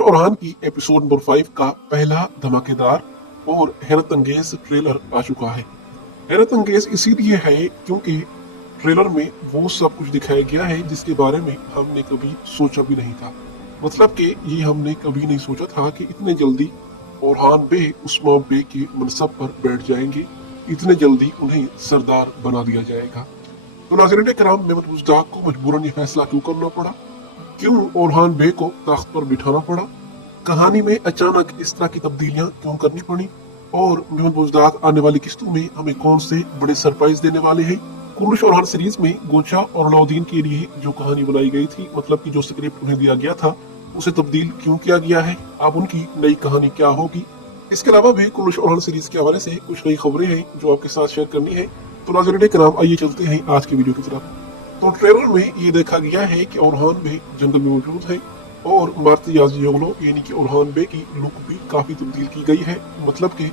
कुलुश ओरहान की episode number 5 का पहला धमाकेदार और हैरत अंगेज ट्रेलर आ चुका है। हैरत अंगेज इसीलिए है क्योंकि ट्रेलर में वो सब कुछ दिखाया गया है जिसके बारे में हमने कभी सोचा भी नहीं था। मतलब कि ये हमने कभी नहीं सोचा था कि इतने जल्दी ओरहान बे उस्मान बे के मनसब पर बैठ जाएंगे, इतने जल्दी उन्हें सरदार बना दिया जाएगा। तो नाज़रीन किराम, मेमन मुश्ताक को मजबूरन ये फैसला क्यों करना पड़ा, क्यों ओरहान बे को तख्त पर बिठाना पड़ा, कहानी में अचानक इस तरह की तब्दीलियां क्यों करनी पड़ी, और मेमन मुश्ताक आने वाली किस्तों में हमें कौन से बड़े सरप्राइज देने वाले हैं। कुलुश ओरहान सीरीज में गोचा और अलाउद्दीन के लिए जो कहानी बनाई गई थी, मतलब कि जो स्क्रिप्ट उन्हें दिया गया था, उसे तब्दील क्यों किया गया है, अब उनकी नई कहानी क्या होगी। इसके अलावा भी कुलुश ओरहान सीरीज के हवाले से कुछ नई खबरें हैं जो आपके साथ शेयर करनी है। तो नाज़रीन किराम, आइए चलते हैं आज की वीडियो की तरफ। तो ट्रेलर में ये देखा गया है कि ओरहान बे जंगल में मौजूद है और मारुति याज़ियोग्लू यानी कि ओरहान बे की लुक भी काफी तब्दील की गई है, मतलब कि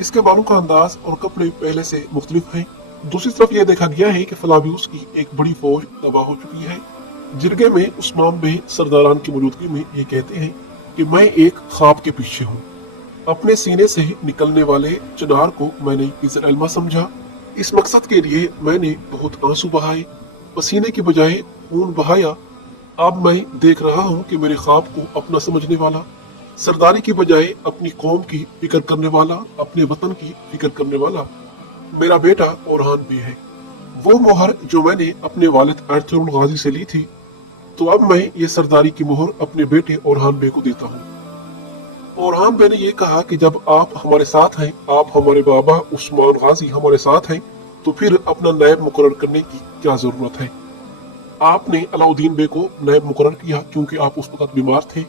इसके बालों का अंदाज और कपड़े पहले से मुख्तलिफ हैं। दूसरी तरफ ये देखा गया है कि फलाबियुस की एक बड़ी फौज तबाह हो चुकी है। जिरगे में उस्मान बे सरदारान की मौजूदगी में ये कहते हैं कि मैं एक ख्वाब के पीछे हूँ, अपने सीने से निकलने वाले चिनार को मैंने इज़्र अलमा समझा, इस मकसद के लिए मैंने बहुत आंसू बहाए, पसीने की बजाय खून बहाया। अब मैं देख रहा हूँ कि मेरे ख्वाब को अपना समझने वाला, सरदारी की बजाय अपनी कौम की फिक्र करने वाला, अपने वतन की फिक्र करने वाला मेरा बेटा ओरहान बे है। वो मोहर जो मैंने अपने वालिद अरतुगरुल गाजी से ली थी, तो अब मैं ये सरदारी की मोहर अपने बेटे ओरहान बे को देता हूँ। ओरहान बे ने ये कहा कि जब आप हमारे साथ हैं, आप हमारे बाबा उस्मान गाजी हमारे साथ हैं, तो फिर अपना नायब मुकर्रर करने की क्या जरूरत है। आपने अलाउद्दीन बे को नायब मुकर्रर किया क्योंकि आप उस वक्त बीमार थे,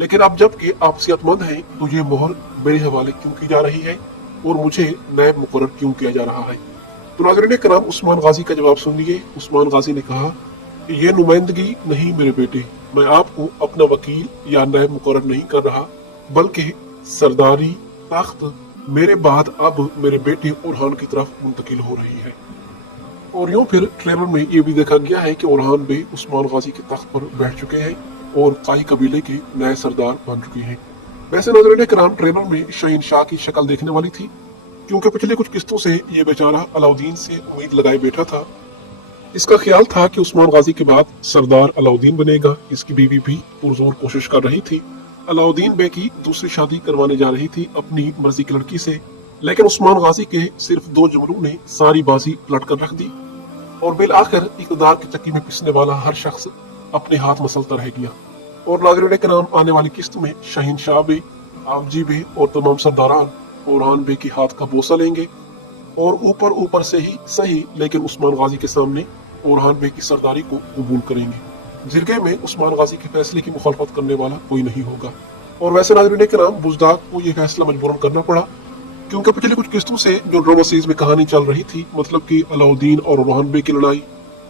लेकिन अब जबकि आप सेहतमंद हैं तो ये मोहर मेरे हवाले क्यों की जा रही है और मुझे नायब मुकर्रर क्यों किया जा रहा है। तो नाज़रीन किराम, उस्मान गाजी का जवाब सुन लिए। उस्मान गाजी ने कहा कि ये नुमाइंदगी नहीं मेरे बेटे, मैं आपको अपना वकील या नायब मुकर्रर नहीं कर रहा, बल्कि सरदारी तख्त मेरे बाद अब मेरे बेटे ओरहान की तरफ मुंतकिल हो रही है। और यूं फिर ट्रेलर में ये भी देखा गया है कि ओरहान बे उस्मान गाजी के तख्त पर बैठ चुके हैं और काई कबीले के नए सरदार बन चुके हैं। वैसे नाज़रीन किराम, ट्रेलर में शहंशाह की शक्ल देखने वाली थी क्योंकि पिछले कुछ किस्तों से ये बेचारा अलाउद्दीन से उम्मीद लगाए बैठा था। इसका ख्याल था कि उस्मान गाजी के बाद सरदार अलाउद्दीन बनेगा। इसकी बीवी भी पुरजोर कोशिश कर रही थी, अलाउद्दीन बे की दूसरी शादी करवाने जा रही थी अपनी मर्जी की लड़की से, लेकिन उस्मान गाजी के सिर्फ 2 जुमलों ने सारी बाजी पलट कर रख दी और बिल आखिर इक़्तिदार की चक्की में पिसने वाला हर शख्स अपने हाथ मसलता रह गया। और नाज़रीन किराम, आने वाली किस्त में शहंशाह बे, आबजी बे और तमाम सरदारान ओरहान बे के हाथ का बोसा लेंगे और ऊपर ऊपर से ही सही, लेकिन उस्मान गाजी के सामने ओरहान बे की सरदारी को कबूल करेंगे। जिरगे में उस्मान गाजी के फैसले की मुखालफत करने वाला कोई नहीं होगा। और वैसे नाज़रीन किराम, बुज़दाग को यह फैसला मजबूरन करना पड़ा क्योंकि पिछले कुछ किस्तों से जो ड्रामा सीरीज में कहानी चल रही थी, मतलब कि अलाउद्दीन और ओरहान बे की लड़ाई,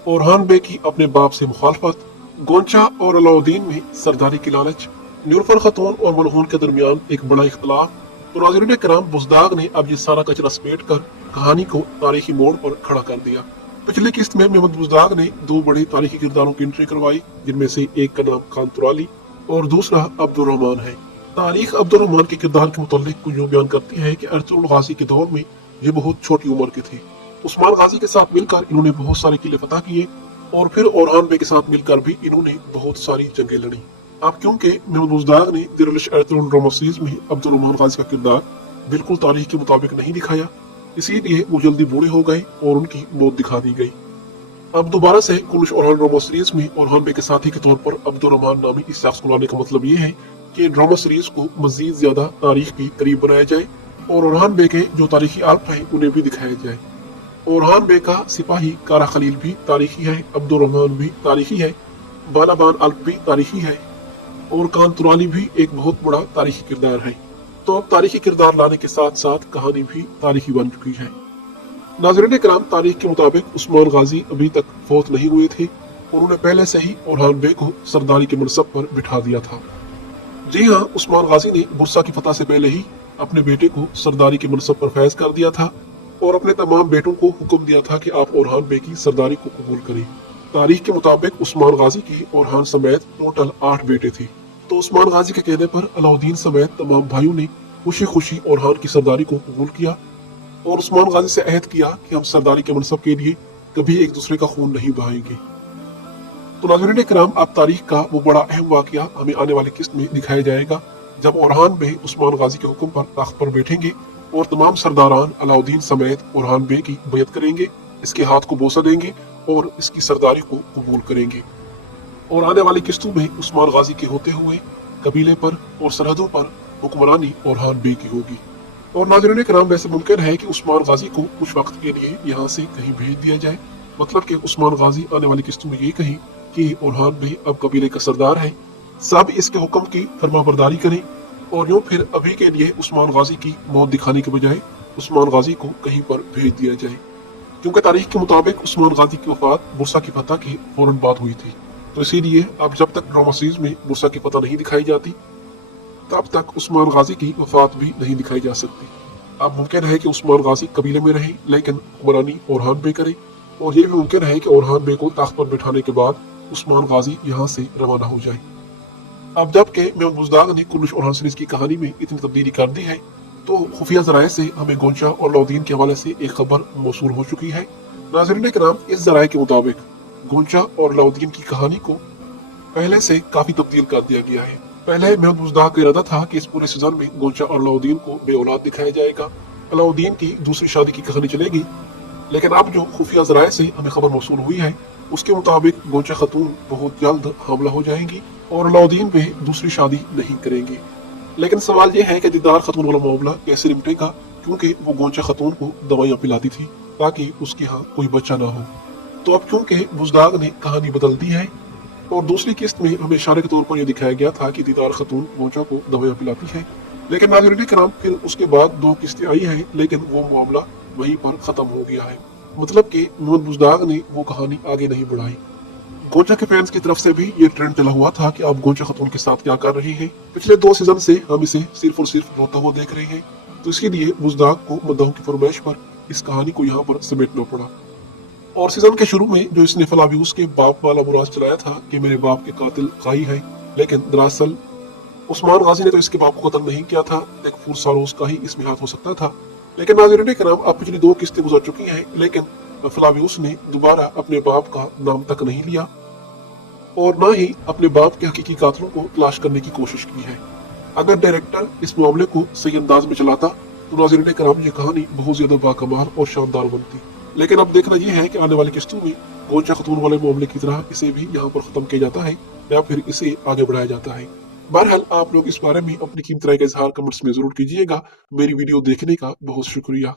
ओरहान बे की अपने बाप से मुखालफत, गोंचा और अलाउद्दीन में सरदारी की लालच, नीलुफर खातून और मलहून के दरमियान एक बड़ा इख्तलाफ। तो नाज़रीन किराम, बुज़दाग ने अब ये सारा कचरा समेट कर कहानी को तारीखी मोड़ पर खड़ा कर दिया। पिछली किस्त में मेमन बुज़दाग ने 2 बड़े तारीखी किरदारों की एंट्री करवाई, जिनमें से एक का नाम खान तुराली और दूसरा अब्दुर्रहमान है। तारीख अब्दुर्रहमान के किरदार के मुताल्लिक को यूं बयान करती है कि अरतुगरुल गाजी के दौर में ये बहुत छोटी उम्र के थे। उस्मान गाजी के साथ मिलकर इन्होंने बहुत सारे किले फतह किए और फिर ओरहान बे के साथ मिलकर भी इन्होंने बहुत सारी जंगें लड़ी। अब क्योंकि मेमन बुज़दाग ने दिरलिश अरतुगरुल ड्रामा सीरीज में अब्दुर्रहमान गाजी का किरदार बिल्कुल तारीख के मुताबिक नहीं दिखाया, इसीलिए वो जल्दी बूढ़े हो गए और उनकी मौत दिखा दी गई। अब दोबारा से कुलुश ओरहान ड्रामा सीरीज में ओरहान बे के साथी के तौर पर अब्दुर्रहमान नामी इस शख्स को लाने का मतलब ये है कि ड्रामा सीरीज को मजीद ज्यादा तारीख के करीब बनाया जाए और ओरहान बे के जो तारीखी आल्प हैं उन्हें भी दिखाया जाए। ओरहान बे का सिपाही कारा खलील भी तारीखी है, अब्दुर्रहमान भी तारीखी है, बालाबान अल्प भी तारीखी है और कान तुराली भी एक बहुत बड़ा तारीखी किरदार है। तो अब तारीखी किरदार लाने के साथ साथ कहानी भी तारीखी बन चुकी है। नाज़रीन किराम, तारीख के मुताबिक उस्मान गाजी अभी तक फौत नहीं हुए थे, उन्होंने पहले से ही ओरहान बे को सरदारी के मनसब पर बिठा दिया था। जी हाँ, उस्मान गाजी ने बुरसा की फतह से पहले ही अपने बेटे को सरदारी के मनसब पर फैज कर दिया था और अपने तमाम बेटों को हुक्म दिया था कि आप ओरहान बे की सरदारी को कबूल करें। तारीख के मुताबिक उस्मान गाजी की ओरहान समेत टोटल 8 बेटे थे तो उस्मान गाजी के कहने पर अलाउद्दीन समेत तमाम भाइयों ने खुशी खुशी ओरहान की सरदारी को कबूल किया और उस्मान गाजी से अहद किया कि हम सरदारी के मनसब के लिए कभी एक दूसरे का खून नहीं बहाएंगे। तो नाज़रीन किराम, अब तारीख का वो बड़ा अहम वाकया हमें आने वाली किस्त में दिखाया जाएगा जब ओरहान बे उस्मान गाजी के हुक्म पर तख्त पर बैठेंगे और तमाम सरदारान अलाउद्दीन समेत ओरहान बे की बैयत करेंगे, इसके हाथ को बोसा देंगे और इसकी सरदारी को कबूल करेंगे। और आने वाली किस्तों में उस्मान गाजी के होते हुए कबीले पर और सरहदों पर हुक्मरानी ओरहान बे की होगी। और नाज़रीन किराम, वैसे मुमकिन है कि उस्मान गाजी को कुछ वक्त के लिए यहाँ से कहीं भेज दिया जाए, मतलब कि उस्मान गाजी आने वाली किस्तों में ये कहीं कि ओरहान बे अब कबीले का सरदार है, सब इसके हुक्म की फरमाबरदारी करें और यूं फिर अभी के लिए उस्मान गाजी की मौत दिखाने के बजाय उस्मान गाजी को कहीं पर भेज दिया जाए, क्योंकि तारीख के मुताबिक उस्मान गाजी की वफात बुरसा की फतह की फौरन बाद हुई थी। तो इसीलिए अब जब तक ड्रामा सीरीज में बुरसा की फतह नहीं दिखाई जाती तब तक उस्मान गाजी की वफात भी नहीं दिखाई जा सकती। अब मुमकिन है कि उस्मान गाजी कबीले में रहे लेकिन हुक्मरानी ओरहान बे करे, और ये भी मुमकिन है कि ओरहान बे को तख्त पर बिठाने के बाद उस्मान गाजी यहाँ से रवाना हो जाए। अब जबकि महमूद बुज़दाग ने कुर्निश ओरहान सीरीज की कहानी में इतनी तब्दीली कर दी है, तो खुफिया जराये से हमें गोंचा और अलाउद्दीन के हवाले से एक खबर मौसूल हो चुकी है। नाज़रीन किराम, इस जराये के मुताबिक गोंचा और अलाउद्दीन की कहानी को पहले से काफी तब्दील कर दिया गया है। पहले महमूद बुज़दाग का इरादा था कि इस पूरे सीजन में गोंचा और अलाउद्दीन को बे औलाद दिखाया जाएगा, अलाउद्दीन की दूसरी शादी की कहानी चलेगी, लेकिन अब जो खुफिया जराये से हमें खबर मौसूल हुई है उसके मुताबिक गोंचा खतून बहुत जल्द हामला हो जाएंगी और अलाउद्दीन पे दूसरी शादी नहीं करेंगे। लेकिन सवाल यह है कि दीदार खतून वाला मामला कैसे निपटेगा, क्योंकि वो गोंचा खतून को दवाइयां पिलाती थी ताकि उसके यहाँ कोई बच्चा ना हो। तो अब क्योंकि बुज़दाग ने कहानी बदल दी है और दूसरी किस्त में हमें इशारे के तौर पर यह दिखाया गया था कि दीदार खतून गोंचा को दवाइयां पिलाती है, लेकिन नाज़रीन किराम फिर उसके बाद 2 किस्तें आई हैं लेकिन वो मामला वहीं पर खत्म हो गया है, मतलब कि महमूद बुज़दाग ने वो कहानी आगे नहीं बढ़ाई। गोंचा के फैंस की तरफ से भी ये ट्रेंड चला हुआ था कि आप गोंचा खतून के साथ क्या कर रही हैं। पिछले 2 सीजन से हम इसे सिर्फ और सिर्फ रोता हुआ देख रहे हैं, तो इसके लिए बुज़दाग को मद्दाहों की फरमाइश पर इस कहानी को यहाँ पर समेटना पड़ा। और सीजन के शुरू में जो इसने फलाबियुस के बाप वाला बुराज चलाया था कि मेरे बाप के कातिल काई है, लेकिन दरअसल उस्मान गाजी ने तो इसके बाप को कत्ल नहीं किया था, एक फुरसारोस का ही इसमें हाथ हो सकता था। लेकिन नाज़रीन किराम, अब पिछली 2 किस्तें गुजर चुकी हैं लेकिन फलाबियुस ने दोबारा अपने बाप का नाम तक नहीं लिया और ना ही अपने बाप के हकीकी कातिलों को तलाश करने की कोशिश की है। अगर डायरेक्टर इस मामले को सही अंदाज में चलाता तो नाज़रीन किराम ये कहानी बहुत ज्यादा बाकमाल और शानदार बनती, लेकिन अब देखना यह है कि आने वाली किस्तों में गोंचा खतून वाले मामले की तरह इसे भी यहाँ पर खत्म किया जाता है या फिर इसे आगे बढ़ाया जाता है। बहरहाल आप लोग इस बारे में अपनी कीमती राय का इजहार कमेंट्स में जरूर कीजिएगा। मेरी वीडियो देखने का बहुत शुक्रिया।